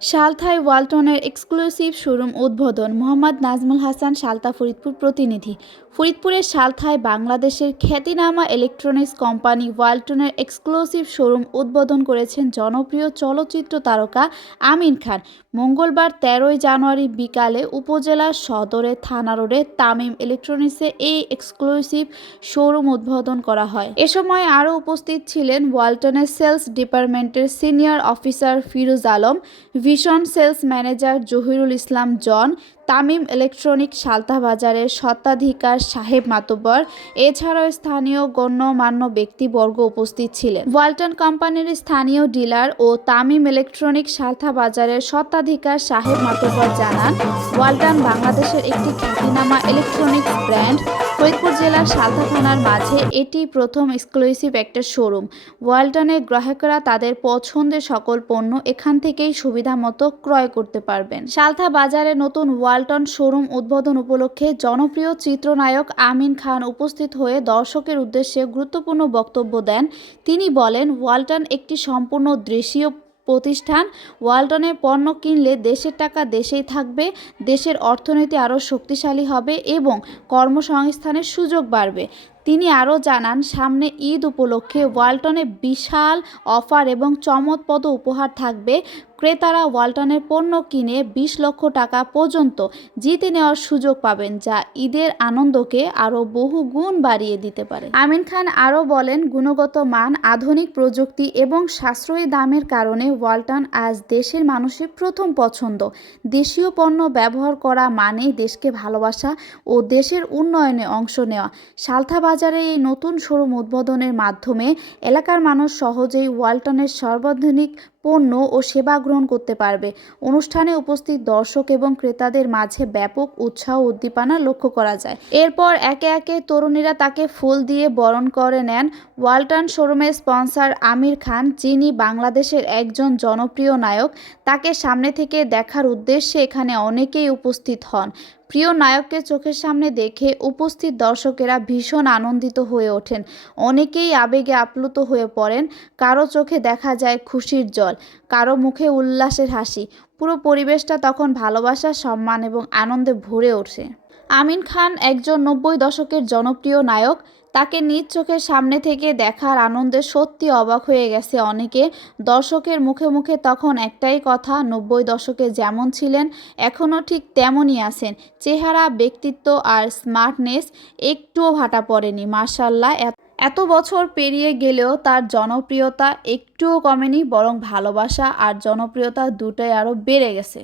সালথায় ওয়ালটনের exclusive showroom উদ্বোধন মোহাম্মদ নাজমুল হাসান সালতা ফরিদপুর প্রতিনিধি। ফরিদপুরের সালথায় বাংলাদেশের খ্যাতিনামা ইলেকট্রনিক্স কোম্পানি ওয়ালটনের এক্সক্লুসিভ শোরুম উদ্বোধন করেছেন জনপ্রিয় চলচ্চিত্র তারকা আমিন খান। মঙ্গলবার তেরোই জানুয়ারি বিকালে উপজেলা সদরে থানা রোডে তামিম ইলেকট্রনিক্সে এই এক্সক্লুসিভ শোরুম উদ্বোধন করা হয়। এ সময় আরও উপস্থিত ছিলেন ওয়ালটনের সেলস ডিপার্টমেন্টের senior officer Firoz Alam vision sales manager Zahirul Islam Jon, Tamim electronic Saltha বাজারের স্বত্বাধিকার সাহেব মাতব্বর, এছাড়াও স্থানীয় গণ্যমান্য ব্যক্তিবর্গ উপস্থিত ছিলেন। ওয়ালটন কোম্পানির স্থানীয় ডিলার ও তামিম ইলেকট্রনিক সালতা বাজারের স্বত্বাধিকার সাহেব মাতব্বর জানান, ওয়ালটন বাংলাদেশের একটি খ্যাতিনামা ইলেকট্রনিক্স ব্র্যান্ড ফরিদপুর জেলার সালতা থানার মাঝে এটি প্রথম এক্সক্লুসিভ একটা শোরুম ওয়ালটনের গ্রাহকরা তাদের পছন্দের সকল পণ্য এখান থেকেই সুবিধা মতো ক্রয় করতে পারবেন। সালথা বাজারে নতুন ওয়ালটন শোরুম উদ্বোধন উপলক্ষে জনপ্রিয় চিত্রনায়ক আমিন খান উপস্থিত হয়ে দর্শকের উদ্দেশ্যে গুরুত্বপূর্ণ বক্তব্য দেন। তিনি বলেন, ওয়ালটন একটি সম্পূর্ণ দেশীয় প্রতিষ্ঠান। ওয়ালটনের পণ্য কিনলে দেশের টাকা দেশেই থাকবে, দেশের অর্থনীতি আরও শক্তিশালী হবে এবং কর্মসংস্থানের সুযোগ বাড়বে। তিনি আরও জানান, সামনে ঈদ উপলক্ষে ওয়ালটনে বিশাল অফার এবং চমৎপদ উপহার থাকবে। ক্রেতারা ওয়ালটনের পণ্য কিনে বিশ লক্ষ টাকা পর্যন্ত জিতে নেওয়ার সুযোগ পাবেন, যা ঈদের আনন্দকে আরও বহু গুণ বাড়িয়ে দিতে পারে। আমিন খান আরও বলেন, গুণগত মান, আধুনিক প্রযুক্তি এবং সাশ্রয়ী দামের কারণে ওয়ালটন আজ দেশের মানুষের প্রথম পছন্দ। দেশীয় পণ্য ব্যবহার করা মানেই দেশকে ভালোবাসা ও দেশের উন্নয়নে অংশ নেওয়া। সালথা বাজারে এই নতুন শোরুম উদ্বোধনের মাধ্যমে এলাকার মানুষ সহজেই ওয়ালটনের সর্বাধুনিক পণ্য ও সেবা গ্রহণ করতে পারবে। অনুষ্ঠানে উপস্থিত দর্শক এবং ক্রেতাদের মাঝে ব্যাপক উৎসাহ উদ্দীপনা লক্ষ্য করা যায়। এরপর একে একে তরুণীরা তাকে ফুল দিয়ে বরণ করে নেন। ওয়ালটন শোরুমের স্পন্সর আমির খান, যিনি বাংলাদেশের একজন জনপ্রিয় নায়ক, তাকে সামনে থেকে দেখার উদ্দেশ্যে এখানে অনেকেই উপস্থিত হন। প্রিয় নায়ককে চোখের সামনে দেখে উপস্থিত দর্শকেরা ভীষণ আনন্দিত হয়ে ওঠেন। অনেকেই আবেগে আপ্লুত হয়ে পড়েন। কারও চোখে দেখা যায় খুশির জল, কারও মুখে উল্লাসের হাসি। পুরো পরিবেশটা তখন ভালোবাসা, সম্মান এবং আনন্দে ভরে ওঠে। আমিন খান একজন নব্বই দশকের জনপ্রিয় নায়ক। তাকে নিজ চোখের সামনে থেকে দেখার আনন্দে সত্যি অবাক হয়ে গেছে অনেকে। দর্শকের মুখে মুখে তখন একটাই কথা, নব্বই দশকে যেমন ছিলেন এখনও ঠিক তেমনই আছেন। চেহারা, ব্যক্তিত্ব আর স্মার্টনেস একটুও ভাটা পড়েনি মার্শাল্লাহ এত বছর পেরিয়ে গেলেও তার জনপ্রিয়তা একটুও কমেনি, বরং ভালোবাসা আর জনপ্রিয়তা দুটোই আরও বেড়ে গেছে।